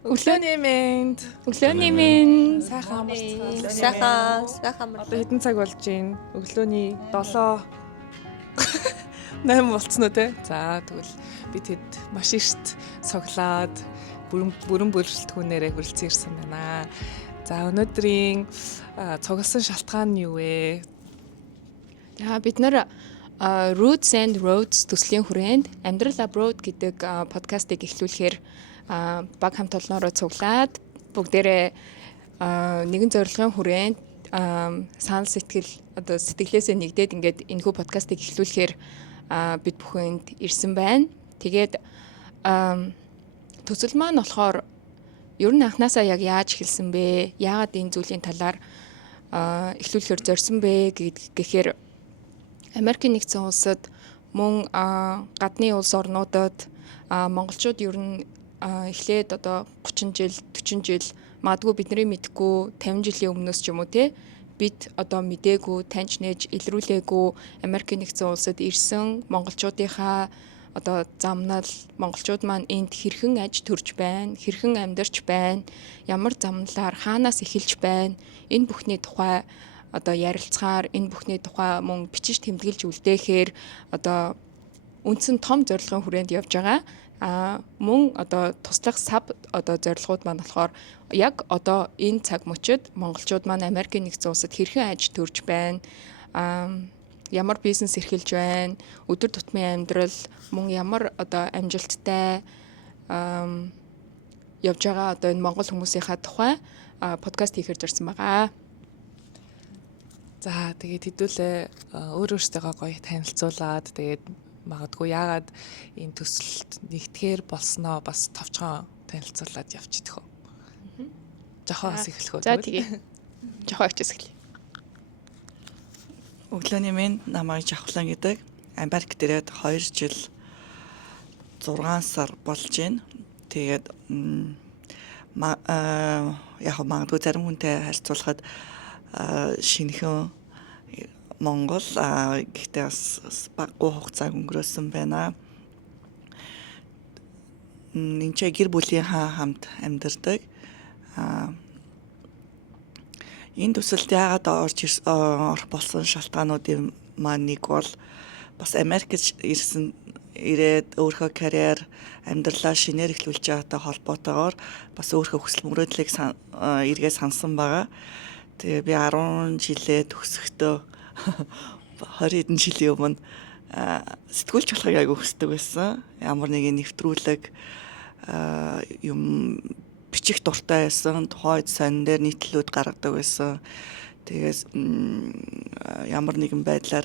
Өглөөний мэнд. Өглөөний минь Сайхан амарцгаа. сайхан Одоо хэдэн цаг болж байна? Өглөөний 7 8 болцсон уу те? За тэгвэл бид хэд маш ихт цоглаад бүрэн бүрэлдэхүүнээрээ хүрэлцэн ирсэн байна. За өнөөдрийн цугласан шалтгаан нь юу вэ? бид нар Roots and Roads төслийн хүрээнд Амьдрал Abroad гэдэг подкастыг эхлүүлэхээр баг хамт олноороо цуглаад бүгдээрээ нэгэн зорилгын хүрээнд санал сэтгэл одоо сэтгэлээсээ нэгдээд ингээд энэхүү подкастыг эхлүүлэхээр бид бүхэнд ирсэн байна. Тэгээд төсөл маань болохоор ер нь анханасаа яг яаж эхэлсэн бэ? Яагаад энэ зүйлийн талаар эхлүүлэхээр зорьсон бэ гэхээр Америкийн нэгдсэн улсад мөн гадны улс орнуудад монголчууд ер нь эхлээд одоо 30 жил, 40 жил магадгүй бидний мэдгүй 50 жилийн өмнөөс ч юм уу те бид одоо мдээгүй, таньж нээж илрүүлээгүй Америкийн нэгдсэн улсад ирсэн монголчуудынхаа одоо замнал монголчууд маань энд хэрхэн аж төрж байна, хэрхэн амьдарч байна, ямар замналаар хаанаас эхэлж байна, энэ бүхний тухай одоо ярилцгаар энэ бүхний тухай мөн бичиж тэмдэглэж үлдээхээр одоо үндсэн том зорилгын хүрээнд явж байгаа. Мөн одоо туслах сав одоо зорилгууд маань болохоор яг одоо энэ цаг мөчид монголчууд маань Америкийн нэгдсэн улсад хэрхэн аж төрж байна, ямар бизнес эрхэлж байна, өдөр тутмын амьдрал мөн ямар одоо амжилттай явж байгаа одоо энэ монгол хүмүүсийнхаа тухай подкаст хийхээр зорьсон байгаа. За тэгээд хэдүүлээ өөрөөсөө гоё танилцуулаад тэгээд магадгүй яагаад энэ төсөлд нэгтгэхэр болсноо бас товчхон танилцуулаад явчихдаг. Жохоос эхлэх үү? За тэгээ. Жохоо очиж эхлэе. Өглөөний минь намайг Жавхлан гэдэг. Америкт ирээд 2 жил 6 сар болж байна. Тэгээд яг магадгүй зарим хүнтэй харьцуулахад шинэхэн Монгол гэхдээ бас баггүй хугацааг өнгөрөөсөн байна. Энд ч гэр бүлийн хамт амьдардаг. Энэ төсөлд яагаад орох болсон шалтгаануудын маань нэг бол бас Америкт ирээд өөрийнхөө карьер амьдралаа шинээр эхлүүлж байгаатай холбоотойгоор бас өөрийнхөө хүсэл мөрөөдлийг эргээ сансан байгаа. Тэгээ би 10 жилээ төгсөхдөө 20 хэдэн жилийн өмнө сэтгүүлч болохыг айгүй хүсдэг байсан. Ямар нэгэн нэвтрүүлэг юм бичих дуртай байсан. Тухайд сонин дээр нийтлэлүүд гаргадаг байсан. Тэгээс ямар нэгэн байдлаар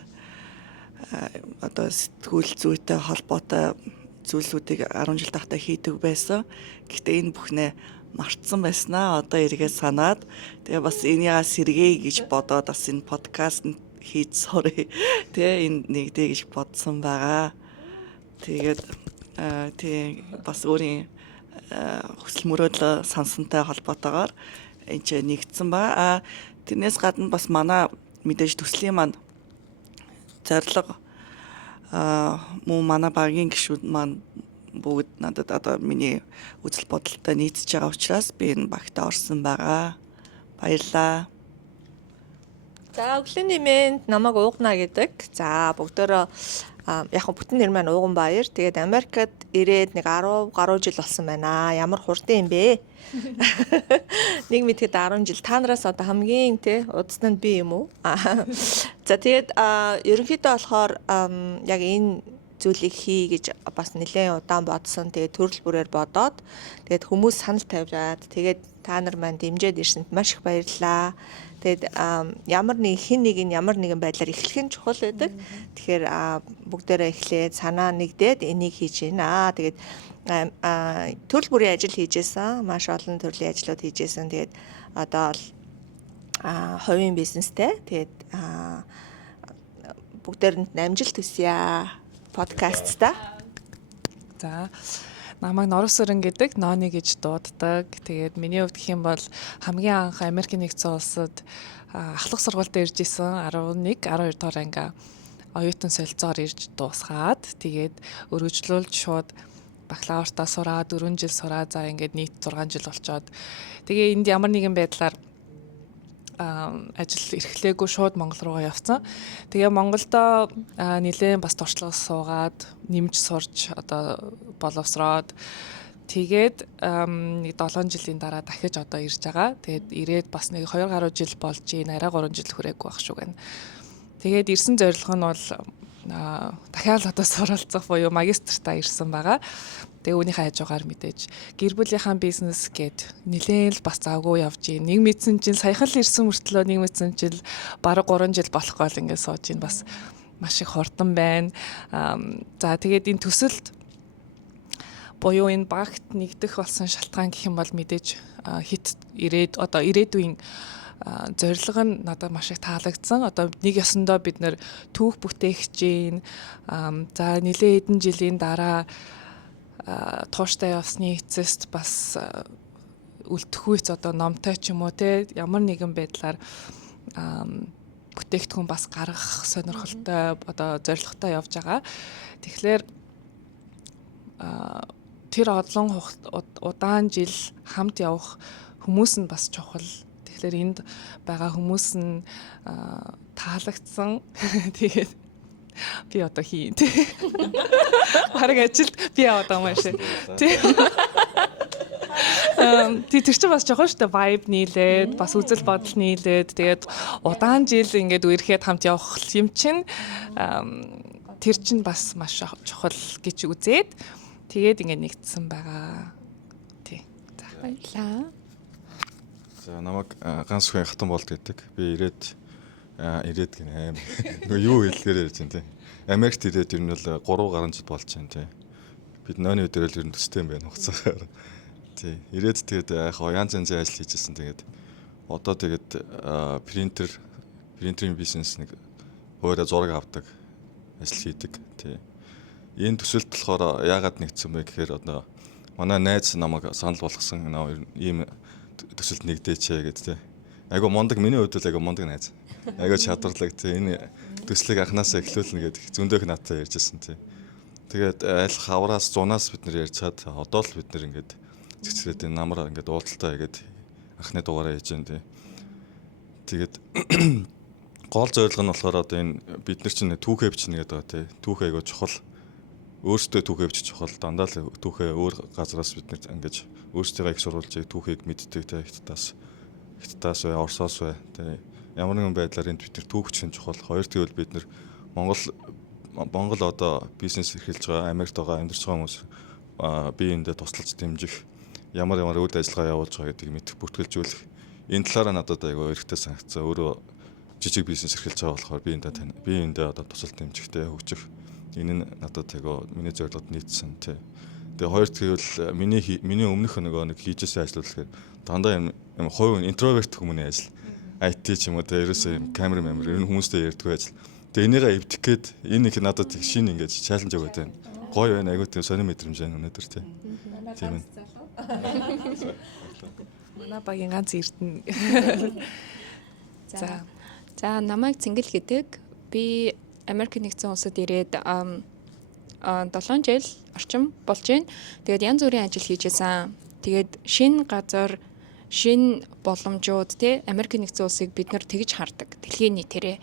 одоо сэтгүүл зүйтэй холбоотой зүйлсүүдийг 10 жил тахтай хийдэг байсан. Гэхдээ энэ бүхнээ мартсан байснаа одоо эргээ санаад тэгээ бас энийгээ сэргээе гэж бодоод бас энэ подкаст хийцорээ тэгээ энэ нэгдэ гэж бодсон байгаа. Тэгээд бас өөрийн хүсэл мөрөөдөл сансантай холбоотойгоор энэ ч нэгдсэн ба. Тэрнээс гадна бас манай мэдээж төслийн маань зорилго мөн манай багийн гишүүд маань бүгд надад одоо миний үзэл бодолтой нийцж байгаа учраас би энэ багтаа орсон байгаа. Баярлалаа. За өглөөний минь намайг Уугна гэдэг. За бүгдөө яг бүтэн нэр маань Ууган Баяр. Тэгээд Америкт ирээд нэг 10 гаруй жил болсон байна. Ямар хурдан юм бэ? Нэг мэдэхэд 10 жил. Та нараас одоо хамгийн удсан нь би юм уу? За тэгээд ерөнхийдөө болохоор яг энэ зүйлийг хий гэж бас нэлээд удаан бодсон. Тэгээд төрөл бүрээр бодоод тэгээд хүмүүс санал тавьжаад тэгээд та нар маань дэмжиж ирсэнд маш их баярлалаа. Тэгээд ямар нэгэн байдлаар эхлэх нь чухал байдаг. Тэгэхээр бүгдээрээ эхлээд санаа нэгдээд энийг хийж байна. Тэгээд төрөл бүрийн ажил хийжсэн. Маш олон төрлийн ажлууд хийжсэн. Тэгээд одоо хувийн бизнестэй. Тэгээд бүгдээрэнд амжилт хүсье. Подкастта. За намайг Норосөрөн гэдэг Нони гэж дууддаг. Тэгээд миний хувьд гэх юм бол хамгийн анх Америкийн нэгдсэн улсад ахлах сургуультай ирж исэн 11, 12 дугаар анги оюутан солилцоогоор ирж дуусгаад тэгээд өргөжлүүлж шууд бакалавртаа сураад 4 жил сураа за ингээд нийт 6 жил болчоод тэгээ энд ямар нэгэн байдлаар ажил эрхлээгүй шууд Монгол руугаа явцсан. Тэгээ Монголдо нэлээд бас туршлага суугаад нэмж сурч одоо боловсроод тэгээд нэг 7 жилийн дараа дахиж одоо ирж байгаа. Тэгээд ирээд бас нэг 2 гаруй жил болж ийн арай 3 жил хүрээгүй байх шүү гэнэ. Тэгээд ирсэн зорилго нь бол дахиад одоо суралцах буюу магистртаа ирсэн байгаа. Тэгээ үүнийхээ хажуугаар мэдээж гэр бүлийнхаа бизнес гээд нэлээд л бас завгүй явж ийн. Нэг мэдсэн чинь саяхан л ирсэн мөртлөө нэг мэдсэн чинь бараг 3 жил болохгүй л ингээд сууж ийн бас маш их хурдан байна. За тэгээд энэ төсөлд буюу энэ багт нэгдэх болсон шалтгаан гэх юм бол мэдээж хит ирээдүйн зорилго нь надад маш их таалагдсан. Одоо нэг ёсондоо бид нэр түүх бүтээх чинь за нэлээд хэдэн жилийн дараа тууштай явсны эцэст бас үлдэхүйц одоо номтой ч юм уу те ямар нэгэн байдлаар бүтээгдэхүүн бас гаргах сонирхолтой одоо зорилготой явж байгаа. Тэгэхээр тэр удаан жил хамт явах хүмүүс нь бас чухал. Тэгэхээр энд байгаа хүмүүс нь таалагдсан. Тэгээд би одоо хийн тий. Хараг ажилд би яваад байгаа юм шиг. Тий. Тэр чинь бас жоохон шүү дээ vibe нийлээд бас үзэл бодол нийлээд тэгээд удаан жил ингээд үерхэд хамт явах юм чинь тэр чинь бас маш чухал гэж үзээд тэгээд ингээд нэгдсэн байгаа. Тий. За Баярлаа. За намайг ганц хүн хатан болд гэдэг. Би ирээд гинэ. Нөгөө юу хэлэхээр ярьж байна те. Америкт ирээд ер нь бол 3 гаруй жил болж байна те. Бид нойны өдрөл ер нь төстэй юм байна хугацаагаар. Тий. Ирээд тэгээд яг янз янзын ажил хийжсэн. Тэгээд одоо тэгээд принтерийн бизнес нэг өөрөө зураг авдаг ажил хийдэг. Тий. Энэ төсөлд болохоор яагаад нэгдсэн бэ гэхээр одоо манай найз намайг санал болгосон ийм төсөлд нэгдээчээ гэдэг тий. Айгу мондаг миний хувьд л айгу мондаг найз. Айгу чадварлаг тий. Энэ төслийг анханасаа эхлүүлнэ гэдэг зөндөөх надтай ярьжсэн тий. Тэгээд аль хавраас зунаас бид нэр ярьчаад одоо л бид нэр ингээд цэцрээд намар ингээд уулзалтаа хийгээд анхны дугаараа хийж байна тий. Тэгээд гол зорилго нь болохоор одоо энэ бид нар чинь түүхээ бичнэ гэдэг байгаа тий. Түүхээ айгу чухал. Өөрсдөө түүхээ бичиж чухал. Дандаа л түүхээ өөр газараас бид нар ингээд өөрсдөө их сурвалжийг түүхийг мэддэг тий. Хятадаас бай, Оросоос бай тий. Ямар нэгэн байдлаар энд бид нар түүх бичих чухал. Хоёр тэгвэл бид нар Монгол одоо бизнес эрхэлж байгаа, Америкт байгаа амьдарч байгаа хүмүүс биеиндээ туслаж дэмжих, ямар үйл ажиллагаа явуулж байгаа гэдгийг мэдэх, бүртгэлжүүлэх. Энэ талаараа надад айгүй хэрэгтэй санагдсан. Өөрөө жижиг бизнес эрхэлж байгаа болохоор биеиндээ одоо тусалж дэмжихтэй хөгжих. Энэ нь надад айгүй миний зорилгод нийцсэн тий. Тэгээ хоёр тэгвэл миний өмнөх нэг хийжсэн ажил болохоор дандаа юм хувь интроверт хүмүүний ажил. IT ч юм уу тэ ерөөсөө камер ер нь хүмүүстэй ярьдгүй ажил. Тэгээ энийгээ эвдэх гээд энэ их надад шинэ ингэж чаленж өгöd байна. Гоё байна, айгүй тийм сонир мэдрэмж байна өнөөдөр тий. Тийм ээ. Манай багийн ганц эрдэнэ. За намайг Цэнгэл гэдэг. Би Америк нэгдсэн улсад ирээд 7 жил орчим болж байна. Тэгээд янз бүрийн ажил хийжсэн. Тэгээд шинэ газар, шинэ боломжууд тий Америк нэгдсэн улсыг бид нар тэгж хардаг. Дэлхийн нийтээрээ.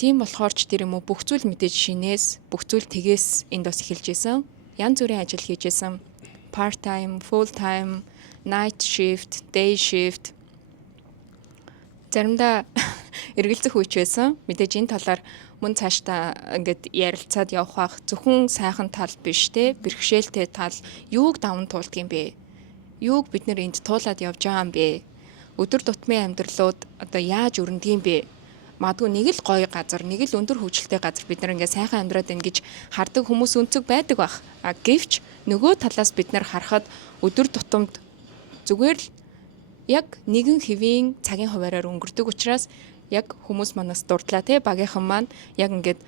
Тийм болохоор ч тэр юм уу бүх зүйл мэдээж шинээс, бүх зүйл тгээс энд бас эхэлж исэн. Янз бүрийн ажил хийж исэн. Part time, full time, night shift, day shift. Заримдаа эргэлзэх үеч байсан. Мэдээж энэ талаар мөн цаашдаа ингээд ярилцаад явах бах зөвхөн сайхан тал биш те бэрхшээлтэй тал юуг даван туулдаг юм бэ? Юуг бид нэр энд туулаад явж байгаа юм бэ? Өдөр тутмын амьдралууд одоо яаж өрнөдөг юм бэ? Магадгүй нэг л гоё газар, нэг л өндөр хөгжилтэй газар бид нар ингээд сайхан амьдраад байна гэж хардаг хүмүүс өнцөг байдаг бах. Гэвч нөгөө талаас бид нар харахад өдөр тутамд зүгээр л яг нэгэн хэвийн цагийн хуваараар өнгөрдөг учраас яг хүмүүс манаас дурдлаа те багийнхан маань яг ингээд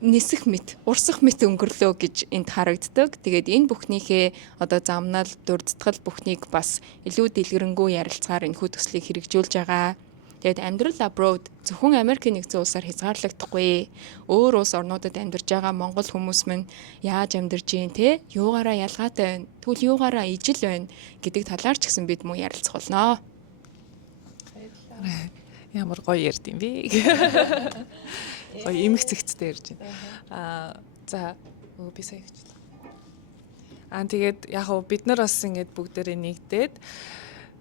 нисэх мэт, урсах мэт өнгөрлөө гэж энд харагддаг. Тэгээд энэ бүхнийхээ одоо замнал, дурдтгал бүхнийг бас илүү дэлгэрэнгүй ярилцгаар энэхүү төслийг хэрэгжүүлж байгаа. Тэгээд амьдрал abroad зөвхөн Америкийн нэгдсэн улсаар хязгаарлагдахгүй. Өөр улс орнуудад амьдарч байгаа монгол хүмүүс мань яаж амьдарч гин те юугаараа ялгаатай байна. Тэгвэл юугаараа ижил байна гэдэг талаар ч гэсэн бид муу ярилцах болно. Ямар гоё ярьд юм бэ? Гоё эмх цэгцтэй ярьж байна. За би сая хэлчихлээ. Тэгээд яг хөө бид нар бас ингээд бүгдээрээ нэгдээд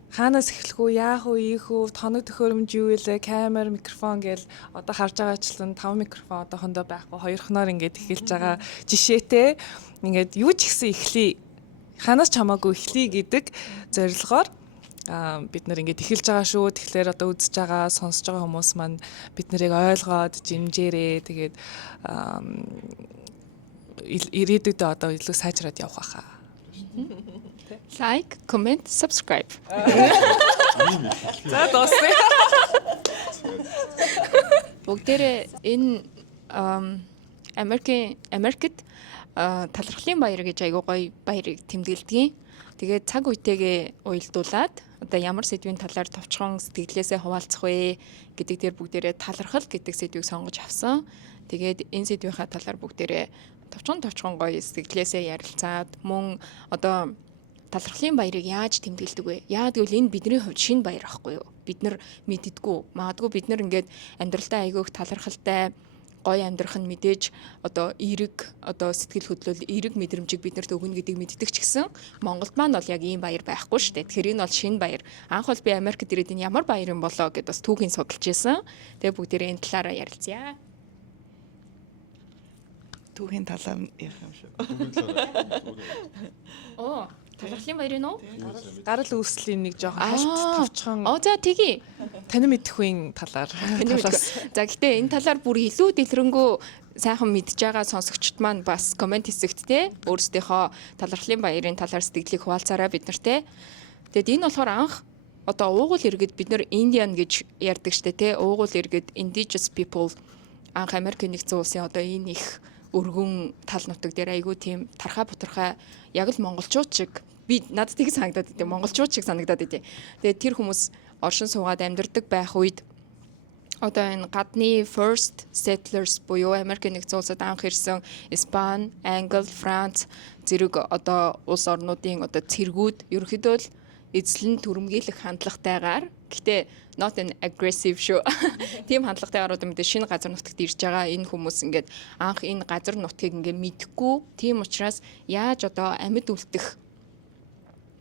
хаанаас эхлэх үү, яах вэ, ийх үү, тоног төхөөрөмж юу вэ, камер, микрофон гээл одоо харж байгаачлан 5 микрофон одоохондоо байхгүй, хоёрхноор ингээд эхэлж байгаа жишээтэй ингээд юу ч ихсэн эхлэе. Ханаас ч хамаагүй эхлэе гэдэг зорилгоор бид нар ингээд эхэлж байгаа шүү. Тэгэхээр одоо үзэж байгаа, сонсож байгаа хүмүүс маань бид нарыг ойлгоод, жимжээрээ тэгээд ирээдүйдээ одоо илүү сайжраад явах байхаа. Like, comment, subscribe. За дуусна. Бүгдээрээ энэ Америкт талархлын баяр гэж айгуу гоё баярыг тэмдэглэдэг. Тэгээд цаг үетэйгээ уялдуулаад одоо ямар сэдвийн талаар товчхон сэтгэлээсээ хуваалцах вэ гэдэг дээр бүгдээрээ талархал гэдэг сэдвийг сонгож авсан. Тэгээд энэ сэдвийнхаа талаар бүгдээрээ товчхон гоё сэтгэлээсээ ярилцаад мөн одоо талархлын баярыг яаж тэмдэглэдэг вэ? Яагаад гэвэл энэ бидний хувьд шинэ баяр ахгүй юу? Бид нар мэддэггүй. Магадгүй бид нар ингээд амьдралдаа айгүйх талархалтай гоё амьдрах нь мэдээж одоо эерэг одоо сэтгэл хөдлөл эерэг мэдрэмжийг биднэрт өгнө гэдгийг мэддэг ч гэсэн Монголд маань бол яг ийм баяр байхгүй шүү дээ. Тэгэхээр энэ бол шинэ баяр. Анх бол би Америкт ирээд энэ ямар баяр юм болоо гэдээ бас түүхийн судалж байсан. Тэгээ бүгдээрээ энэ талаараа ярилцъя. Түүхийн талаар ярих юм шүү. Оо, талархлын баяр нь уу? Гарал үүслийн нэг жоохон хальт товчхон За тэгье. танин мэдхгүй талаар талаас. За гэтээ энэ талаар бүр илүү дэлгэрэнгүй сайхан мэдж байгаа сонсогчд маань бас комент хэсэгт те өөрсдийнхөө талархлын баярын талаар сэтгэлийг хуваалцаарай бид нартэй. Тэгэд энэ болохоор анх одоо уугуул иргэд бид нар Indian гэж ярьдаг штэ те уугуул иргэд indigenous people анх Америкийн нэгдсэн улсын одоо энэ их өргөн тал нутаг дээр айгүй тийм тархаа бутархаа яг л монголчууд шиг би надад тийг санагдаад идэв монголчууд шиг санагдаад идэв. Тэгээд тэр хүмүүс оршин суугаад амьдардаг байх үед одоо энэ гадны first settlers буюу Америкийн нэгдсэн улсад анх ирсэн Испани, Англи, Франц зэрэг одоо улс орнуудын одоо цэргүүд ерөнхийдөө л эзлэн түрэмгийлэх хандлагатайгаар гэхдээ not an aggressive шүү. Тийм хандлагатайгаар одоо мэдээ шинэ газар нутагт ирж байгаа энэ хүмүүс ингээд анх энэ газар нутгийг ингээд мэдхгүй тийм учраас яаж одоо амьд үлдэх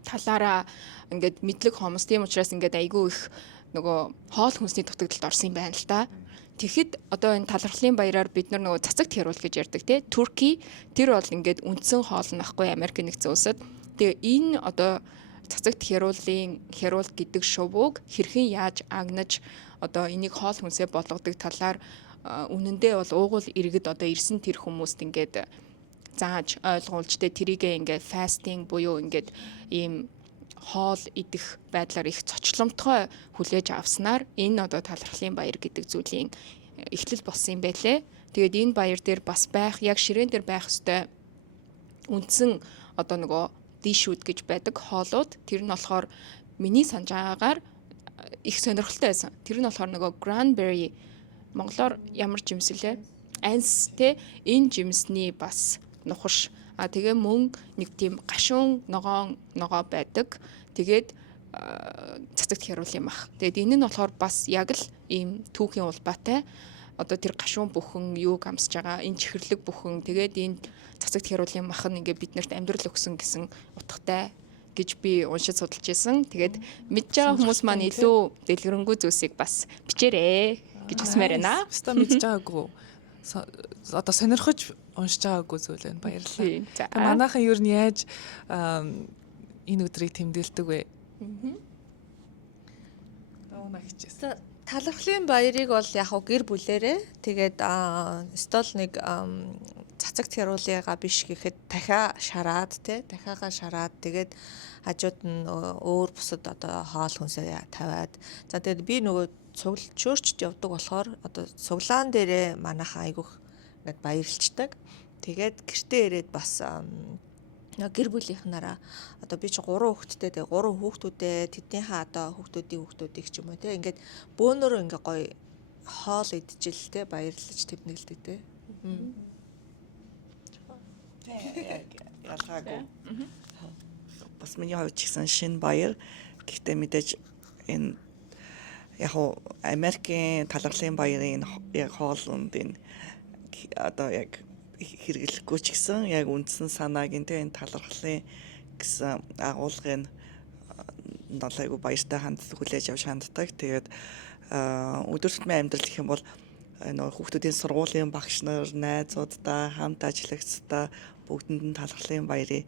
талаараа ингээд мэдлэг хомс тийм учраас ингээд айгүй их нөгөө хоол хүнсний дутагдлалд орсон юм байна л да. Тэгэхэд одоо энэ талархлын баяраар бид нар нөгөө цацагт хяруул гэж ярьдаг тий. Турки тэр бол ингээд үндсэн хоол нь ахгүй Америкийн нэгдсэн улсад. Тэгээ энэ одоо цацагт хяруул гэдэг шувууг хэрхэн яаж агнаж одоо энийг хоол хүнсээ болгодог талаар үнэндээ бол уугуул иргэд одоо ирсэн тэр хүмүүст ингээд зааж ойлгуулж тэрийгээ ингээд фастинг буюу ингээд ийм хоол идэх байдлаар их цочломтгой хүлээж авснаар энэ одоо талархлын баяр гэдэг зүйлийн эхлэл болсон юм байлээ. Тэгээд энэ баяр дээр бас байх яг ширээн дээр байх ёстой үндсэн одоо нөгөө дишүүд гэж байдаг хоолууд тэр нь болохоор миний санаж байгаагаар их сонирхолтой байсан. Тэр нь болохоор нөгөө cranberry монголоор ямар жимс лээ? Анс те энэ жимсний бас нухаш тэгээ мөн нэг тийм гашуун ногоо байдаг. Тэгээд цацагт хяруул юм ах. Тэгээд энэ нь болохоор бас яг л ийм түүхийн улбаатай одоо тэр гашуун бүхэн юуг амсж байгаа энэ чихэрлэг бүхэн тэгээд энэ цацагт хяруулын мах нь ингээд биднэрт амьдрал өгсөн гэсэн утгатай гэж би уншиж судалж байсан. Тэгээд мэдж байгаа хүмүүс маань илүү дэлгэрэнгүй зүйлсийг бас бичээрэй гэж хүсмээр байна. Өстө мэдж байгаагүй. Одоо сонирхож уншиж байгаагүй зүйл байна. Баярлалаа. За Манайхан юу нь яаж энэ өдрийг тэмдэглэдэг вэ? Оона хичээсэн. Талархлын баярыг бол яг гэр бүлээрээ тэгээд стол нэг цацагт хяруулыгаа биш гэхэд дахиагаа шараад тэгээд хажууд нь өөр бусад одоо хоол хүнсээ тавиад за тэгээд би нөгөө цуглчуурчд явдаг болохоор одоо цуглаан дээрээ манайхан айгүйх ингээд баярлцдаг. Тэгээд гэртээ ирээд бас гэр бүлийнхнаараа одоо би чи 3 хүүхэдтэй тэгээ 3 хүүхдүүдээ тэднийхээ одоо хүүхдүүдийг ч юм уу те ингээд бөөнөрөө ингээ гоё хоол идчихэл те баярлаж тэмдэглэдэг те. Ялгаагүй. Бас миний хувьд ч гэсэн шинэ баяр. Гэхдээ мэдээж энэ яг Америкийн талхлын баярын яг хоолундын одоо яг хэрэглэхгүй ч гэсэн яг үндсэн санааг энэ талхлын гэсэн агуулгын долайгуу баяртай хүлээж авч ханддаг. Тэгээд өдөр тутмын амьдрал гэх юм бол хүүхдүүдийн сургуулийн багш нар, найзуудтай хамт ажиллагчдаа бүгдэнд нь талхлын баярын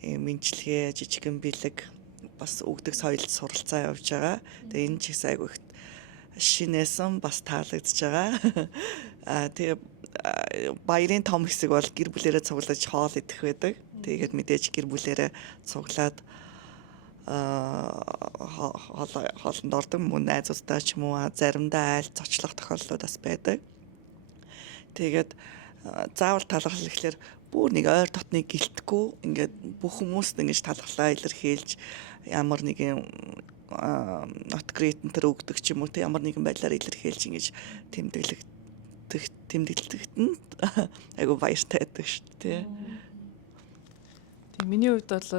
мэдлэгээ, жижигэн бэлэг бас өгдөг соёлд суралцаа явж байгаа. Тэгээ энэ ч ихсэн айгүй их шинээсэн бас таалагдж байгаа. Тэгээ баярын том хэсэг бол гэр бүлээрээ цуглаж хоол идэх байдаг. Тэгээд мэдээж гэр бүлээрээ цуглаад хоолнд ордог мөн найзуудтай ч юм уу заримдаа айл зочлох тохиолдлууд бас байдаг. Тэгээд заавал талхал гэхэлэр бүр нэг ойр дотныг гэлтэхгүй ингээд бүх хүмүүст ингэж талхлаа илэрхийлж ямар нэгэн открет энэ өгдөг ч юм уу те ямар нэгэн байдлаар илэрхийлж ингэж тэмдэглэхэд нь айгу баяртай байдаг шүү дээ. Тийм миний хувьд бол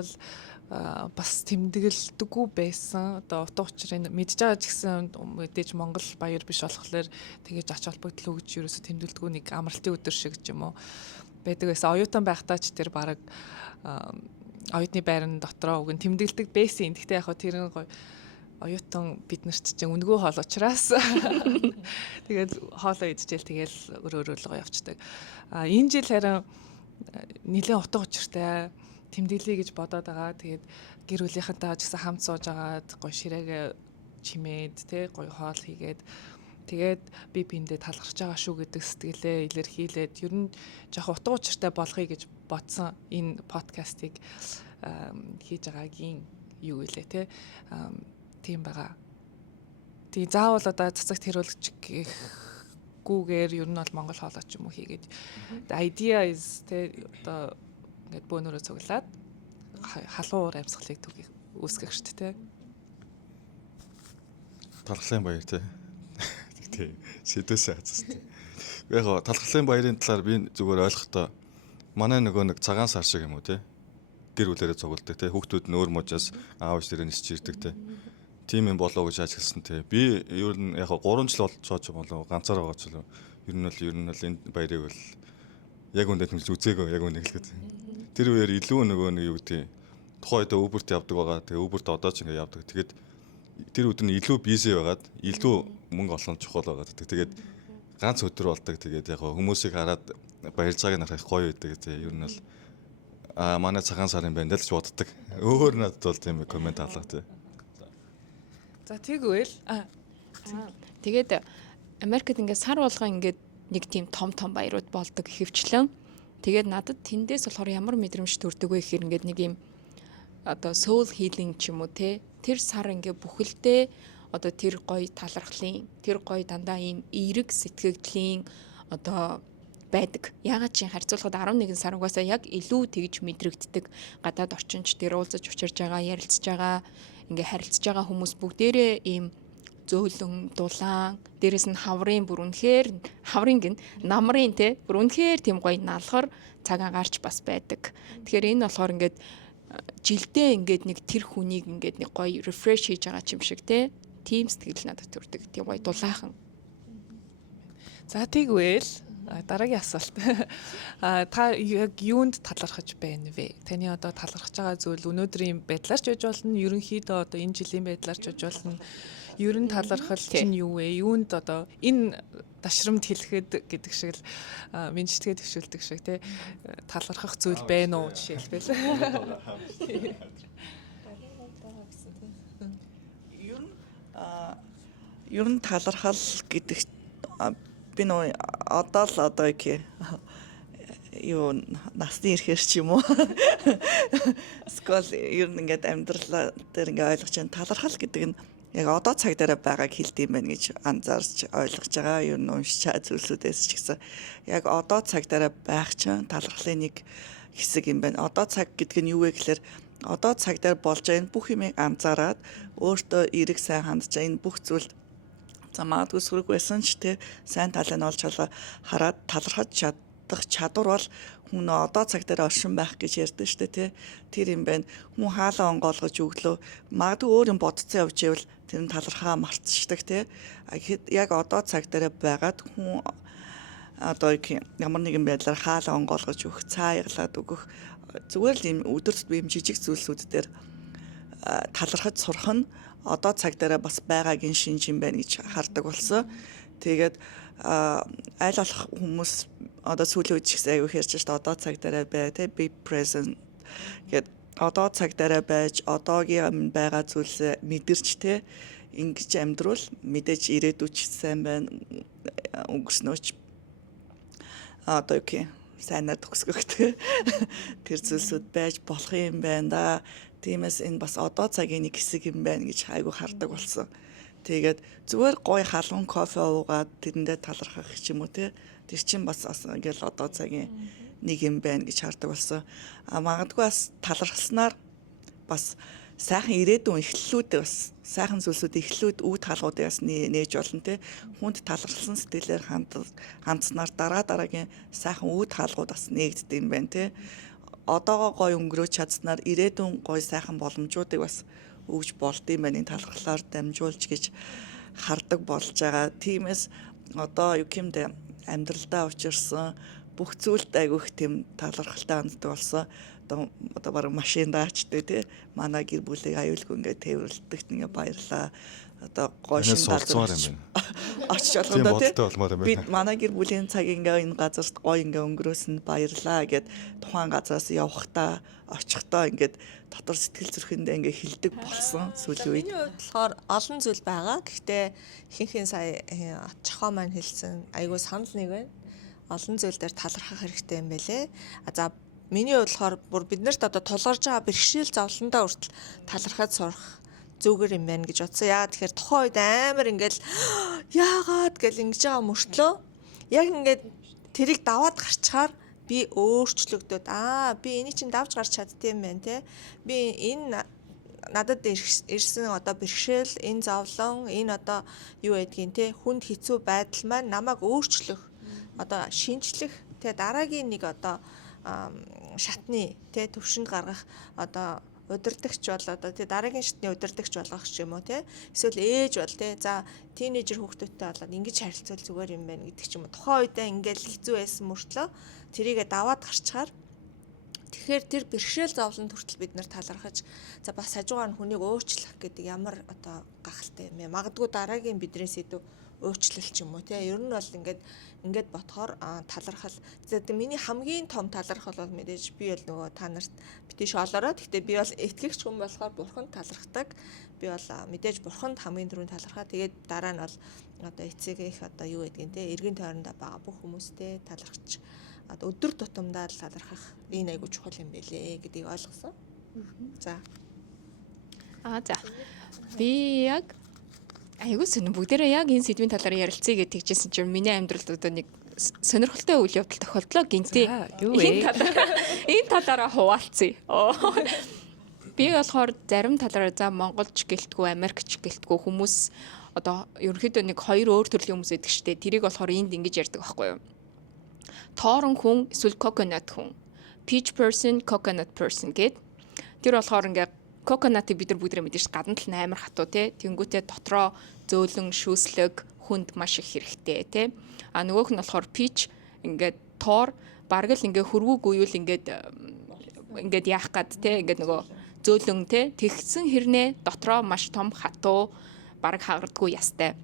бас тэмдэглэдэггүй байсан. Одоо утга учирыг мэдж байгаа ч гэсэн мэдээж Монгол баяр биш болохоор тэгэж ач холбогдол өгч ерөөсө тэмдэглэдэггүй нэг амралтын өдөр шиг ч юм уу байдаг байсан. Оюутан байхдаа ч тэр баг оюутны байрны дотроо уг нь тэмдэглэдэг байсан. Гэхдээ яг тэр гоё оюутан бид нарт чинь үнгөө хоол учраас тэгээд хоолоо идчихэл тэгэл өрөөрөө л гоё явцдаг. Энэ жил харин нэлээд утга учиртай тэмдэглэе гэж бодоод байгаа. Тэгээд гэр бүлийнхэнтэй ч гэсэн хамт сууж агаад гоё ширээгээ чимээд те гоё хоол хийгээд тэгээд би биэндээ талархаж байгаа шүү гэдэг сэтгэлээ илэрхийлээд ер нь жоох утга учиртай болгоё гэж бодсон энэ подкастыг хийж байгаагийн юу гэлээ те тийм байгаа. Тэгээ заавал одоо цацагт хэрүүлж гүүгээр ер нь бол Монгол хоолой ч юм уу хийгээд the idea is те одоо ингээд бөөнөрөө цуглаад халуур амьсгалыг үүсгэх шүү дээ. Талхлын баяр тий. Сэдвээсээ хацсан. Яг талхлын баярын талаар би зүгээр ойлгохдоо манай нөгөө нэг цагаан сар шиг юм уу тий. Гэр бүлээрээ цугладаг тий. Хүүхдүүд нь өөр мужаас аав ээж дээрээ нисч ирдэг тий. Тим юм болоо гэж ажигласан тий. Би ер нь яг 3 жил болцооч болоо ганцаар байгаа ч л ер нь бол энэ баярыг бол яг үндэ тэмцэж үзээгөө яг үнийг хэлгээд. Тэр үеэр илүү нөгөө нэг юу гэдэг тухайд Uber-т явдаг байгаа. Тэгээ Uber-т одоо ч ингэ явдаг. Тэгээд тэр өдөр нь илүү бизи байгаад илүү мөнгө олох чухал байгаад. Тэгээд ганц өдөр болдог. Тэгээд яг хүмүүсийг хараад баярж байгааг нь харах гоё байдаг. Тэгээ ер нь бол манай цагаан сарын байна л гэж боддог. Өөр надад бол тийм комент алга тий. За тэгвэл тэгээд Америкт ингээд сар болгоо ингээд нэг тийм том баярууд болдог хөвчлэн. Тэгээд надад тэндээс болохоор ямар мэдрэмж төрдөг вэ гэхээр ингээд нэг юм одоо soul healing ч юм уу те тэр сар ингээд бүхэлдээ одоо тэр гоё талархлын тэр гоё дандаа ийм эерэг сэтгэгдлийн одоо байдаг. Ягаад чи харьцуулахад 11 сар угаасаа яг илүү тэгж мэдрэгддэг. Гадаад орчинч дээр уулзаж учирж байгаа, ярилцж байгаа, ингээ харилцаж байгаа хүмүүс бүгдээрээ ийм зөөлөн, дулаан, дээрэс нь хаврын бүр үнэхээр хаврын намрын те бүр үнэхээр тийм гоё наалхар цаг агаарч бас байдаг. Тэгэхээр энэ болохоор ингээд жилдээ ингээд нэг тэр хүнийг ингээд нэг гоё refresh хийж байгаа юм шиг те тийм сэтгэл надад төрдөг. Тийм гоё дулаахан. За тэгвэл дараагийн асуулт. Та яг юунд талархаж байна вэ? Таны одоо талархаж байгаа зүйл өнөөдрийн байдлаар ч байж болно, ерөнхийдөө одоо энэ жилийн байдлаар ч байж болно. Ер нь талархал чинь юу вэ? Юунд одоо энэ дашрамд хэлэхэд гэдэг шиг л менчтгээ төвшүүлдэг шиг тий талархах зүйл байна уу жишээлбэл. Ер нь талархал гэдэг би нөө одоо юу насны ирэхээр ч юм уу скол ер нь ингээд амьдрал дээр ингээд ойлгож байгаа талархал гэдэг нь яг одоо цаг дээр байгааг хэлдэм байх гэж анзаарч ойлгож байгаа. Ер нь уншиж байгаа зүйлсүүдээс ч гэсэн яг одоо цаг дээр байх чинь талархлын нэг хэсэг юм байна. Одоо цаг гэдэг нь юу вэ гэхээр одоо цаг дээр болж байгаа энэ бүх юмыг анзаараад өөртөө эрэг сайн хандж энэ бүх зүйлд за магадгүй сүрэг байсан ч те сайн талыг нь олж хараад талархаж чадах чадвар бол хүн одоо цаг дээр оршин байх гэж ярьдаг шүү дээ те. Тэр юм байна. Хүн хаалаа онгоолгож өглөө магадгүй өөр юм бодцсон явж ивэл тэр нь талархаа мартчихдаг те. Яг одоо цаг дээр байгаад хүн одоо ямар нэгэн байдлаар хаалаа онгоолгож өгөх, цааялаад өгөх зүгээр л юм өдөр тутмын жижиг зүйлсүүд дээр талархаж сурах нь одоо цаг дээр бас байгаагийн шинж юм байна гэж хардаг болсон. Тэгээд аль болох хүмүүс одоо сүүлийн үед ч гэсэн аягүй ярьж шүү дээ. Одоо цаг дээр бай, тэ be present гэд одоо цаг дээр байж одоогийн байгаа зүйлсээ мэдэрч тэ ингэж амьдрал мэдээж ирээдүйч сайн байна. Өнгөрснөөч одоо сайнаар төгсгөхтэй тэр зүйлсүүд байж болох юм байна да. Тиймээс энэ бас одоо цагийн нэг хэсэг юм байна гэж айгүй хардаг болсон. Тэгээд зүгээр гоё халуун кофе уугаад тэрэндээ талархах ч юм уу те. Тэр чинь бас ингээл одоо цагийн нэг юм байна гэж хардаг болсон. Магадгүй бас талархснаар бас сайхан ирээдүйн эхлэлүүдээ бас сайхан зүйлсүүд эхлэлүүд үүд хаалгуудыг бас нээж болно те. Хүнд талархсан сэтгэлээр хандснаар дараагийн сайхан үүд хаалгууд бас нээгддэг юм байна те. Одоогоо гоё өнгөрөөж чадсанаар ирээдүйн гоё сайхан боломжуудыг бас өгж болдсон байна. Энэ талархлаар дамжуулж гэж хардаг болж байгаа. Тиймээс одоо амьдралдаа учирсан бүх зүйлд айгүйх тийм талархалтай ханддаг болсон. Одоо бараг машин даачтай тий. Манай гэр бүлийг аюулгүй ингээд тээвэрлэдэгт ингээд баярлаа. Одоо гоё шин газар очиж олгондоо тий. Бид манай гэр бүлийн цаг ингээд энэ газарт гоё ингээд өнгөрөөсөнд баярлаа гэд тухайн газараас явахдаа очихдоо ингээд дотор сэтгэл зүрхэндээ ингээд хилдэг болсон сүүлийн үед. Миний хувьд болохоор олон зүйл байгаа. Гэхдээ ихэнх сая чохоо маань хэлсэн айгүй санал нэг байна. Олон зүйл дээр талархах хэрэгтэй юм байлээ. За миний хувьд болохоор бүр биднэрт одоо тулгарч байгаа бэрхшээл зовлондоо хүртэл талархаж сурах зүгээр юм байна гэж бодсон. Яагаад тэгэхээр тухайн үед амар ингээл яагаад гэл ингэж байгаа мөртлөө яг ингээд тэрийг даваад гарчхаар би өөрчлөгдөд би энийг чинь давж гарч чаддсан юм байна те. Би энэ надад ирсэн одоо бэрхшээл, энэ зовлон, энэ одоо юу байдгийг те хүнд хэцүү байдал маань намайг өөрчлөх одоо шинжлэх те дараагийн нэг одоо шатны те төвшөнд гаргах одоо удирдахч бол одоо тий дараагийн шатны удирдахч болгох ч юм уу тий эсвэл ээж бол тий за тийнейжер хүүхдүүдтэй болоод ингэж харилцвал зүгээр юм байна гэдэг ч юм уу тухайн үедээ ингээл хэцүү байсан мөртлөө тэрийгэ даваад гарчхаар тэгэхээр тэр бэрхшээл зовлонд хүртэл бид нар талархаж за бас хажуугаар нь хүнийг өөрчлөх гэдэг ямар одоо гахалтай юм бэ магадгүй дараагийн бидний сэдв өөрчлөл ч юм уу тий ер нь бол ингээд ботхоор талархал миний хамгийн том талархал бол мэдээж би бол нөгөө та нарт битгий шоолороо гэхдээ би бол итгэгч хүн болохоор бурханд талархдаг би бол мэдээж бурханд хамгийн түрүүнд талархаа тэгээд дараа нь бол одоо эцэг их одоо юу гэдгийг тий эргэн тойрондоо байгаа бүх хүмүүстэй талархаж одоо өдөр тутамдаа талархах энэ айгуу чухал юм байлээ гэдгийг ойлгосон. За би яг айгуу сонир бүгдээрээ яг энэ сэдвийн талаар ярилцъя гэж тэгжсэн чинь миний амьдралд одоо нэг сонирхолтой үйл явдал тохиолдлоо гинти. Энэ талаараа хуваалцъя. Би болохоор зарим талаараа за монголч гэлтгүү, америкч гэлтгүү хүмүүс одоо ерөнхийдөө нэг хоёр өөр төрлийн хүмүүс байдаг штэ. Тэрийг болохоор энд ингэж ярьдаг байхгүй юу? Тоорон хүн эсвэл coconut хүн. Peach person, coconut person гэд. Тэр болохоор ингээд coconut-ыг бид нар бүгдээ мэдээж гадна тал амар хатуу тий. Тэнгүүтээ дотроо зөөлөн шүүслэг хүнд маш их хэрэгтэй тий. Нөгөөх нь болохоор peach ингээд тоор бараг л ингээд хөрвүүг уюул ингээд яах гад тий. Ингээд нөгөө зөөлөн тий. Тэгсэн хэрнээ дотроо маш том хатуу бараг хагардгүй ястай.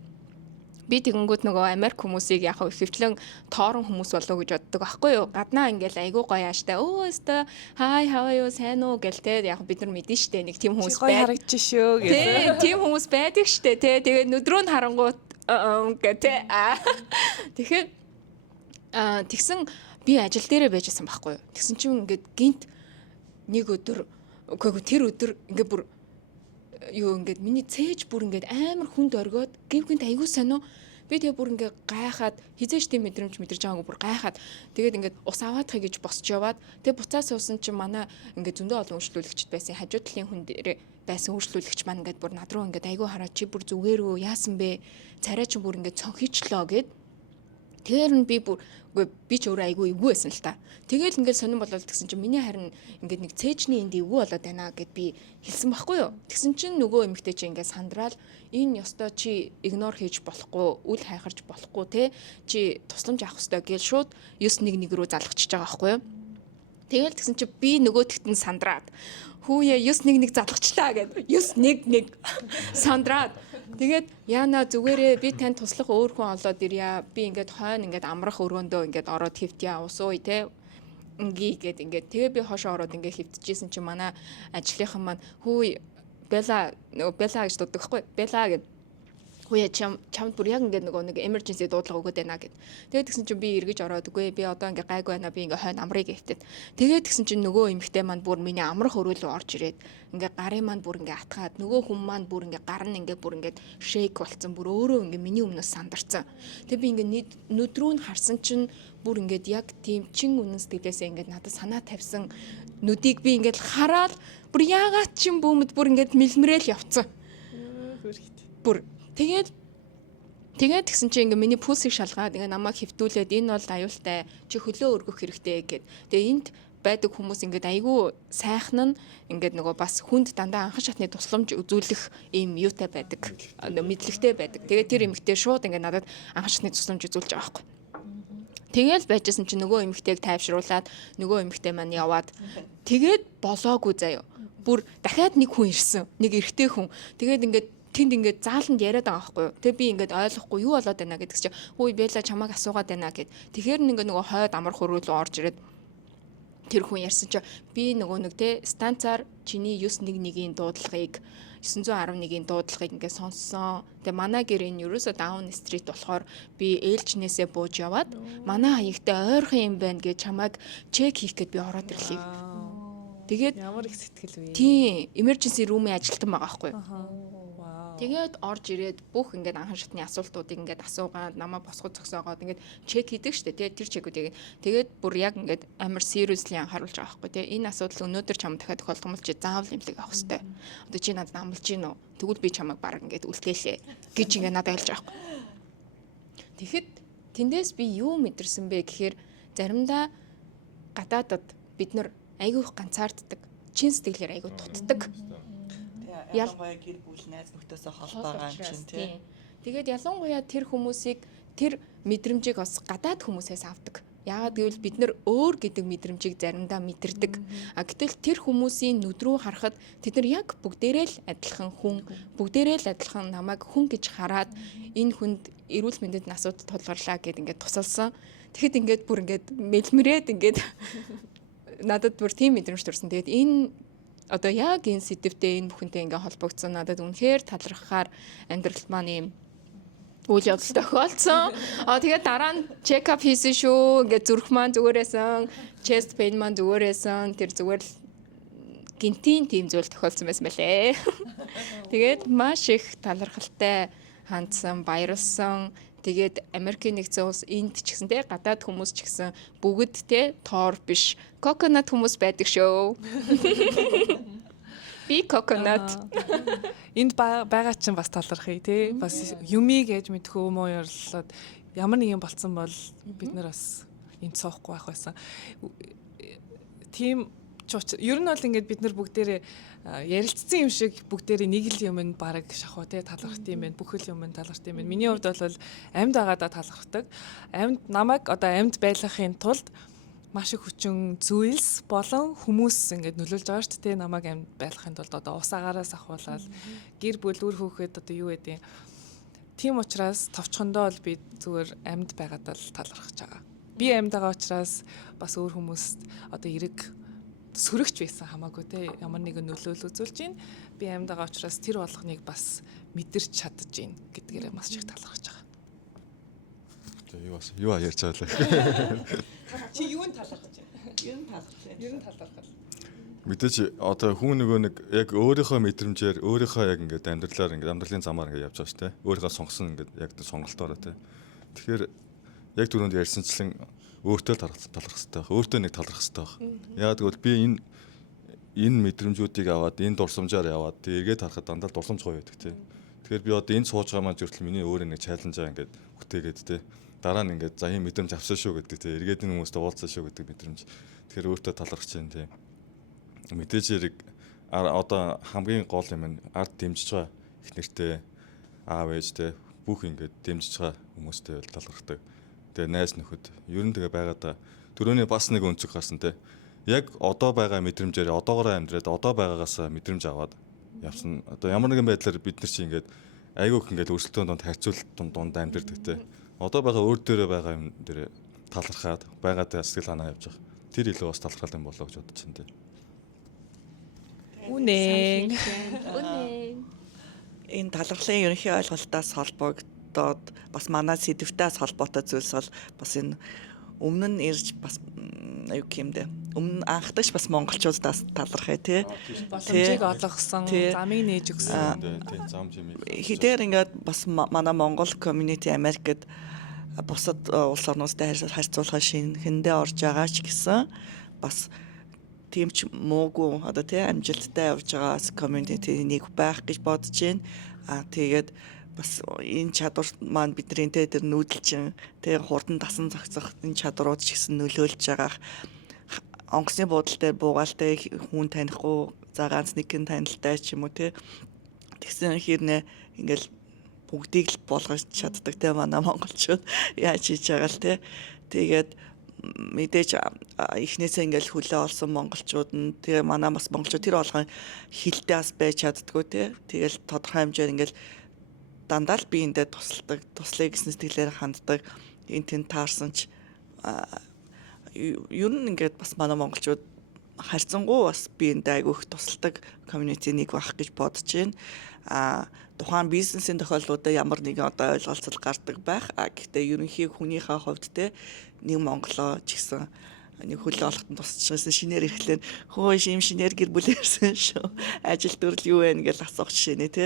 Би тэгэнгүүт нөгөө Америк хүмүүсийг яг хөвчлэн тоорон хүмүүс болов гэж боддог байхгүй юу? Гаднаа ингээл айгуу гоё ааштай. Өөстө хай how are you сайн уу гэлтэй яг бид нар мэдэн штэ нэг тийм хүмүүс гоё харагдаж шүү гэдэг. Тийм хүмүүс байдаг штэ тий. Тэгээд нүдрөө нь харангуут гэдэг. Тэгэхээр тэгсэн би ажил дээрээ байжсэн байхгүй юу? Тэгсэн чинь ингээд гинт нэг өдөр тэр өдөр ингээд бүр юу ингээд миний цээж бүр ингээд амар хүнд оргиод гинт айгуу сонио Би тэгээ бүр ингээ гайхаад хизээш тийм мэдрэмж мэдэрч байгаагүй бүр гайхаад тэгээд ингээд ус аваадахыг гэж босч яваад тэгээ буцаа суусан чинь манай ингээ зөндөө олон үйлчлүүлэгчд байсан. Хажуу талын хүн дээр байсан үйлчлүүлэгч маань ингээд бүр над руу ингээд айгүй хараад чи бүр зүгээр үү яасан бэ? Царай чи бүр ингээд цонхичлоо гэд. Тэр нь би бүр би ч өөрөө айгүй эвгүй байсан л та. Тэгэл ингээд сонирн болоод тэгсэн чинь миний харин ингээд нэг цээжний энд эвгүй болоод байна гэд би хэлсэн байхгүй юу. Тэгсэн чинь нөгөө эмэгтэй чи ингээд сандраал энэ ёстой чи игнор хийж болохгүй, үл хайхарч болохгүй те. Чи тусламж авах ёстой гэж шууд 911 рүү залгачиж байгаа байхгүй юу. Тэгэл тэгсэн чи би нөгөөдөгт нь сандраад хүүе 911 залгачлаа гэд 911 сандраад тэгээд яана зүгээрээ би тань туслах өөр хүн олоод ирья. Би ингээд хойно ингээд амрах өрөөндөө ингээд ороод хөвтья ус ууй те. Ингээд тэгээ би хошоо ороод ингээд хөвтчихсэн чи манай ажлынхан маань хүү Бела гэж дууддаг хгүй. Бела гэд хөөе чамд бүр яг ингээд нэг emergency дуудлага өгöd байна гэд. Тэгээд тэгсэн чинь би эргэж ороод үгүй би одоо ингээд гайгүй байна би ингээд хойно амрыг гэвтэд. Тэгээд тэгсэн чинь нөгөө эмэгтэй маань бүр миний амрах өрөөлөө орж ирээд ингээд гарын маань бүр ингээд атгаад нөгөө хүн маань бүр ингээд гар нь ингээд бүр ингээд shake болцсон бүр өөрөө ингээд миний өмнөөс сандарсан. Тэгээд би ингээд нүдрүү нь харсан чинь бүр ингээд яг тийм чин үнэн сэтгэлээсээ ингээд надад санаа тавьсан нүдийг би ингээд хараад бүр яагаад чин бөөмд бүр ингээд мэлмрээл явцсан. Бүр Тэгээд тэгсэн чинь ингээ миний пульсыг шалгаад ингээ намайг хэвдүүлээд энэ бол аюултай чи хөлөө өргөх хэрэгтэй гэд. Тэгээ энд байдаг хүмүүс ингээд айгүй сайхан нь ингээд нөгөө бас хүнд дандаа анхан шатны тусламж үзүүлэх ийм юутай байдаг. Мэдлэгтэй байдаг. Тэгээ тэр эмэгтэй шууд ингээ надад анхан шатны тусламж үзүүлж байгаа байхгүй. Тэгэл байжсэн чинь нөгөө эмэгтэйг тайвшруулад нөгөө эмэгтэй маань яваад тэгээд болоогүй заяа. Бүр дахиад нэг хүн ирсэн. Нэг эрэгтэй хүн. Тэгээд ингээд тэнд ингээд зааланд яриад байгаа байхгүй юу. Тэгээ би ингээд ойлгохгүй юу болоод байна гэдэг чинь хөөе Бела чамайг асуугаад байна гэд. Тэгэхээр нэг хойд амар хөрөөлөө орж ирээд тэр хүн ярьсан чинь би нэг те станцаар чиний 911-ийн дуудлагыг 911-ийн дуудлагыг ингээд сонссон. Тэгээ манай гэр энэ ерөөсө даун стрит болохоор би ээлжнээсээ бууж яваад манай хаягтай ойрхон юм байна гэж чамайг чек хийх гээд би ороод ирлээ. Тэгээд ямар их сэтгэл вэ? Тийм, emergency room-ийн ажилтан байгаа байхгүй юу. Тэгээд орж ирээд бүх ингээд анхан шатны асуултуудыг ингээд асуугаад намаа босгож зогсоогоод ингээд чек хийдэг штэ тий тэр чекүүдийг тэгээд бүр яг ингээд амар seriously анхааруулж байгаа байхгүй тий энэ асуудал өнөөдөр чам дахиад тохиолдох юм бол чи заавал нэмлэг авах хэрэгтэй. Одоо чи надад амлаж гин үү? Тэгвэл би чамайг баг ингээд үлдээлээ гэж ингээд надад хэлж байгаа байхгүй. Тэгэхэд тэндээс би юу мэдэрсэн бэ гэхээр заримдаа гадаадад бид нар айгүй их ганцаарддаг чин сэтгэлээр айгүй дутдаг. Ялангуяа гэр бүл найз нөхдөсөө холбоогоо юм чинь тий. Тэгээд ялангуяа тэр хүмүүсийг тэр мэдрэмжийг бас гадаад хүмүүсээс авдаг. Яагаад гэвэл бид нар өөр гэдэг мэдрэмжийг заримдаа мэдэрдэг. А гэтэл тэр хүмүүсийн нүд рүү харахад тэд нар яг бүгдээрээ л адилхан хүн, бүгдээрээ л адилхан намайг хүн гэж хараад энэ хүнд эрүүл мэндэд асуудал тулгарлаа гэд ингээд тусалсан. Тэгэхэд ингээд бүр ингээд мэлмрээд ингээд надад бүр тийм мэдрэмж төрсөн. Тэгээд энэ одоо яг энэ сэдвтэй энэ бүхэнтэй ингээ холбогдсон надад үнэхээр талархахаар амьдралд маань юм үйл явдал тохиолдсон. Тэгээд дараа нь чек ап хийсэн шүү. Ингээ зүрх маань зүгээрээсэн, chest pain маань зүгээрээсэн. Тэр зүгээр л гинтийн тийм зүйл тохиолдсон байсан байлээ. Тэгээд маш их талархалтай хандсан, баярлсан. Тэгээд Америкийн нэгдсэн улс энд ч гэсэн те гадаад хүмүүс ч гэсэн бүгд те тоор биш coconut хүмүүс байдаг шүү. Би coconut. Энд байгаа чинь бас талархъя тий. Бас юмий гэж мэдхүү муу ёрлоод ямар нэг юм болцсон бол бид нар бас энд суухгүй байх байсан. Тийм ер нь бол ингээд бид нар бүгдээрээ ярилцсан юм шиг бүгдээрээ нэг л юмд бараг шахуу те талархт юм байна. Бүхэл юмд талархт юм байна. Миний хувьд бол амьд байгаадаа талархдаг. Амьд намайг одоо амьд байлгахын тулд маш их хүчин зүйлс болон хүмүүс ингээд нөлөөлж байгаа шүү дээ. Намайг амьд байлгахын тулд одоо ус агаараас ахуулаад гэр бүл үр хүүхэд одоо юу гэдэг. Тийм учраас товчхондоо бол би зүгээр амьд байгаадаа л талархаж байгаа. Би амьд байгаа учраас бас өөр хүмүүст одоо эрэг сөрөгч байсан хамаагүй те ямар нэгэн нөлөөлөл үзүүлж гин би амьд байгаа учраас тэр болгоныг бас мэдэрч чадж гин гэдгээрээ маш их талархаж байгаа. Тэгээ юу ярьж байгаа лээ. Чи юунд талархаж байна? Ер нь талархал. Мэдээж одоо хүн нөгөө нэг яг өөрийнхөө мэдрэмжээр өөрийнхөө яг ингээд амьдралаар ингээд амьдралын замаар ингээд явж байгаа шүү дээ. Өөрийнхөө сонгосон ингээд яг сонголтоороо тий. Тэгэхээр яг түрүүнд ярьсанчлан өөртөө талархах хэрэгтэй байх. Өөртөө нэг талархах хэрэгтэй байх. Яагаад гэвэл би энэ мэдрэмжүүдийг аваад энэ дурсамжаар яваад тий эргээд харахад дандаа дурсамж гоё байдаг тий. Тэгэхээр би одоо энэ сууж байгаа маань зүртэл миний өөрөө нэг чаленжаа ингээд бүтээгээд тий. Дараа нь ингээд за ийм мэдрэмж авсан шүү гэдэг тий. Эргээд энэ хүмүүстэй уулзсан шүү гэдэг мэдрэмж. Тэгэхээр өөртөө талархаж чинь тий. Мэдээж хэрэг одоо хамгийн гол юм нь ард дэмжиж байгаа их нэртэй аав ээжтэй бүх ингээд дэмжиж байгаа хүмүүстэй бол талархдаг. Тэгээ найз нөхөд ер нь тэгээ байгаадаа түрүүний бас нэг өнцөг гарсан те. Яг одоо байгаа мэдрэмжээр одоогоороо амьдраад одоо байгаагаас мэдрэмж аваад явсан. Одоо ямар нэгэн байдлаар бид нар чи ингээд айгүйх ингээд өрсөлдөөн донд харьцуулт дунд амьдрдаг те. Одоо байгаа өөр дээрээ байгаа юм дээр талархаад байгаадаа сэтгэл ханаа явж байгаа. Тэр илүү бас талархал юм болоо гэж бодож байна те. Үнэн. Энэ талархлын ерөнхий ойлголтоос холбогдоод бас манай сэдвтээс холбоотой зүйлс бол бас энэ өмнө нь ирж бас юу гэмдэ өмнө анхдагч бас монголчуудаас талархаа тий Боломжийг олгосон, замыг нээж өгсөн. Тий зам жимийг хэдээр ингээд бас манай монгол community Америкт бусад улс орнуудтай харьцуулахад шинэхэндээ орж байгаа ч гэсэн бас тийм ч муугүй одоо тий амжилттай явж байгаа community нэг байх гэж бодож байна. Тэгээд бас энэ чадвар маань бидний тэр нүүдэлчин тэр хурдан дасан зохицох энэ чадварууд ч гэсэн нөлөөлж байгаа. Онгоцны буудлын дээр буугаалтай хүн танихгүй за ганц нэгэн танилтай ч юм уу тий. Тэгсэн хэрнээ ингээл бүгдийг л болгож чаддаг те манай монголчууд яаж хийж байгаа л те. Тэгээд мэдээж эхнээсээ ингээл хүлээ олсон монголчууд нь тэгээ манай бас монголчууд тэр болгон хилтэй бас байж чаддгүй те. Тэгэл тодорхой хэмжээр ингээл дандаа л биендээ тусалдаг, туслая гэсэн сэтгэлээр ханддаг. Энэ тэн таарсан ч ер нь ингээд бас манай монголчууд харьцангуй бас биендээ айгүйх тусалдаг community нэг байх гэж бодож байна. Тухайн бизнесийн тохиолдлуудад ямар нэгэн одоо ойлголцол гардаг байх. Гэхдээ ерөнхий хүнийхээ хувьд те нэг монголоо ч гэсэн нэг хөлөө олоход тусчихсан шинээр ирэхлээр хөө шим шинээр гэр бүлэрсэн шүү. Ажил төрөл юу вэ гэж асуух жишээ нэ те.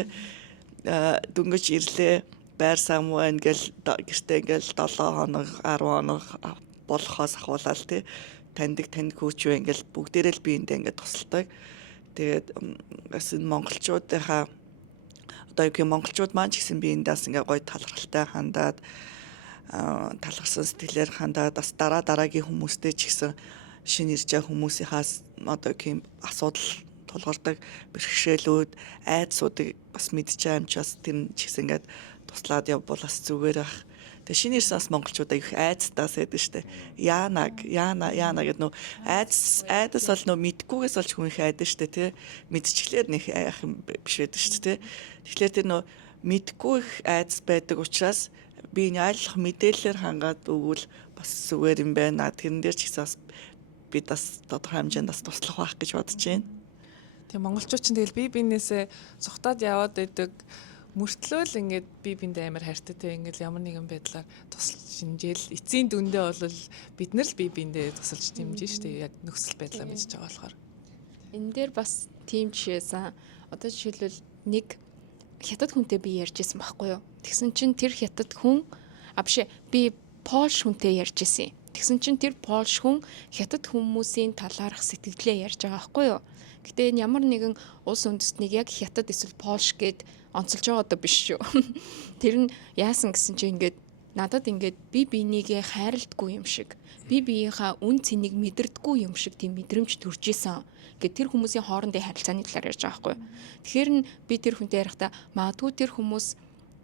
Дөнгөж ирлээ байр сан муу ингээл гэртээ ингээл 7 хоног 10 хоног болохоос ахуулаад те таньдаг хөөч вэ ингээл бүгдээрээ л биендээ ингээд тусалдаг. Тэгээд бас энэ монголчуудынхаа одоо юу гэх монголчууд маань ч гэсэн биендээс ингээ гоё талархалтай хандаад талархсан сэтгэлээр хандаад бас дараагийн хүмүүстэй ч гэсэн шинэ ирж байгаа хүмүүсийнхээс одоо юу гэх асуудал тулгардаг бэрхшээлүүд айдсуудыг бас мэдж байгаа юм чи бас тэр ч гэсэн ингээд туслаад явбал бас зүгээр ах. Тэгээ шинэ ирсэнс монголчуудаа их айдстаас байдаг штэ. Яана гэдэг нөө айдас бол нөө мэдгүйгээс олж хүн их айдаг штэ тий. Мэдчихлээр нэг айх юм биш байдаг штэ тий. Тэгэхээр тэр нөө мэдгүй их айдас байдаг учраас би энэ айлах мэдээлэлээр хангаад өгвөл бас зүгээр юм байна. Тэрэн дээр ч гэсэн бас бид бас тодорхой хэмжээнд бас туслах байх гэж бодож байна. Тэгээ монголчууд ч тэгэл бие биенээсээ цухтаад яваад байдаг. Мөртлөө л ингээд бие биендээ амар хайртайтай ингээд ямар нэгэн байдлаар тусалж шинжээл эцсийн дүндээ бол бид нар л бие биендээ тусалж дэмжин штэ яг нөхцөл байдлаа мэдж байгаа болохоор. Энэ дээр бас тийм жишээсэн. Одоо жишээлбэл нэг хятад хүнтэй би ярьжсэн байхгүй юу. Тэгсэн чинь тэр хятад хүн биш би Польш хүнтэй ярьжсэн. Тэгсэн чинь тэр Польш хүн хятад хүмүүсийн талаарх сэтгэлдээ ярьж байгаа байхгүй юу. Гэтэ энэ ямар нэгэн улс үндэстнийг яг хятад эсвэл Польш гэд онцолж байгаа доо биш шүү. Тэр нь яасан гэсэн чинь ингээд надад ингээд би бинийгээ хайрладгүй юм шиг, би биеийнхаа үн цэнийг мэдэрдэггүй юм шиг тийм мэдрэмж төрж исэн. Ингээд тэр хүмүүсийн хоорондын харилцааны талаар ярьж байгаа байхгүй. Тэгэхээр нь би тэр хүнтэй ярихдаа магадгүй тэр хүмүүс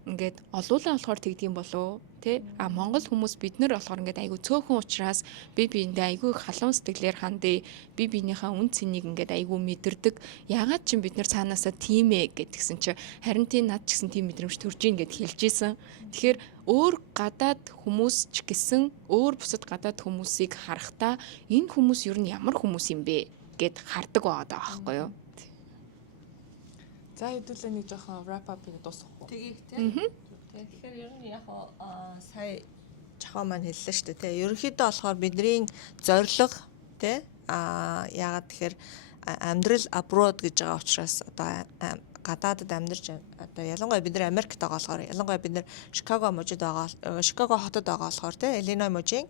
ингээд олуулаа болохоор тэгдэм болов тий монгол хүмүүс бид нар болохоор ингээд айгүй цөөхөн учраас би биендээ айгүй халуун сэтгэлээр хандъя би биенийхээ үн цэнийг ингээд айгүй мэдэрдэг ягаад ч бид нар цаанаасаа тийм ээ гэдгсэн чи харин тийм над ч гэсэн тийм мэдрэмж төрж ийн гэд хэлж исэн. Тэгэхээр өөр гадаад хүмүүс ч гэсэн өөр бусад гадаад хүмүүсийг харахтаа энэ хүмүүс ер нь ямар хүмүүс юм бэ гэд хардаг байгаа байхгүй юу. За хэдүүлээ нэг жоохон wrap up-ыг дуусгах уу? Тгийх тийм. Тэгэхээр ер нь яг сая жахаа маань хэллээ шүү дээ. Ерөнхийдөө болохоор бидний зорилго тий яагаад тэгэхээр амьдрал abroad гэж байгаа учраас одоо гадаадд амьдарч одоо ялангуяа бид нар Америкт байгаа болохоор ялангуяа бид нар Шикаго хотод байгаа болохоор тий Иллиной мужийн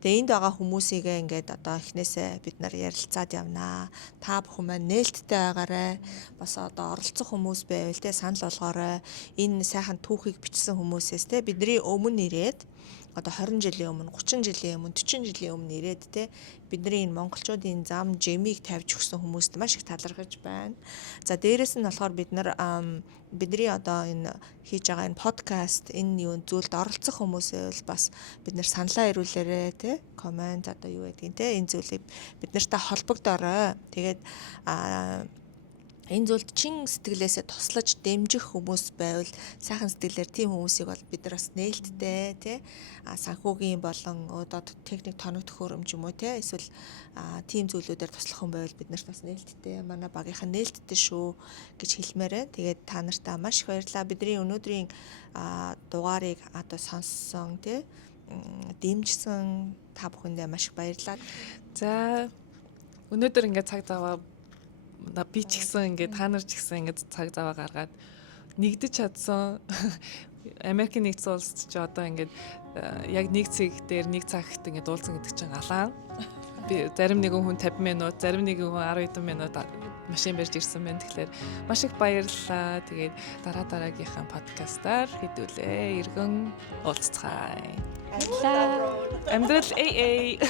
тэгээ энд байгаа хүмүүсийгээ ингээд одоо эхнээсээ бид нар ярилцаад явнаа. Та бүхэн маань нээлттэй байгаарай. Бас одоо оролцох хүмүүс байвал тий санал болгоорой. Энэ сайхан түүхийг бичсэн хүмүүсээс тий бидний өмнө ирээд одоо 20 жилийн өмнө 30 жилийн өмнө 40 жилийн өмнө ирээд те бидний энэ монголчуудын зам жимийг тавьж өгсөн хүмүүст маш их талархаж байна. За дээрэс нь болохоор бид нар бидний одоо энэ хийж байгаа энэ подкаст энэ юу зүйлд оролцох хүмүүсээ бас бид нар саналаа ирүүлээрэ те комент одоо юу гэдгийг те энэ зүйлийг бид нартай холбогдорой. Тэгээд энэ зүйлд чин сэтгэлээсээ туслаж дэмжих хүмүүс байвал сайхан сэтгэлээр тийм хүмүүсийг бол бид нар бас нээлттэй тий санхүүгийн болон одоо техник тоног төхөөрөмж юм уу тий эсвэл тийм зүйлүүдээр туслах хүн байвал бид нарт бас нээлттэй манай багийнхан нээлттэй шүү гэж хэлмээр байна. Тэгээд та нартай маш их баярлалаа. Бидний өнөөдрийн дугаарыг одоо сонссон тий дэмжсэн та бүхэндээ маш их баярлалаа. За өнөөдөр ингээд цаг зав би ч гэсэн ингээд та нар ч гэсэн ингээд цаг зав гаргаад нэгдэж чадсан Америкийн нэгдсэн улсад ч одоо ингээд яг нэг цэг дээр нэг цагт ингээд дуулсан гэдэг чинь галаан. Би зарим нэгэн хүн 50 минут, зарим нэгэн хүн 10 хэдэн минут машин барьж ирсэн байна. Тэгэхээр маш их баярлалаа. Тэгээд дараагийнхаа подкастаар хэдүүлээ иргэн уулзцгаая. Баярлалаа. Амьдрал AA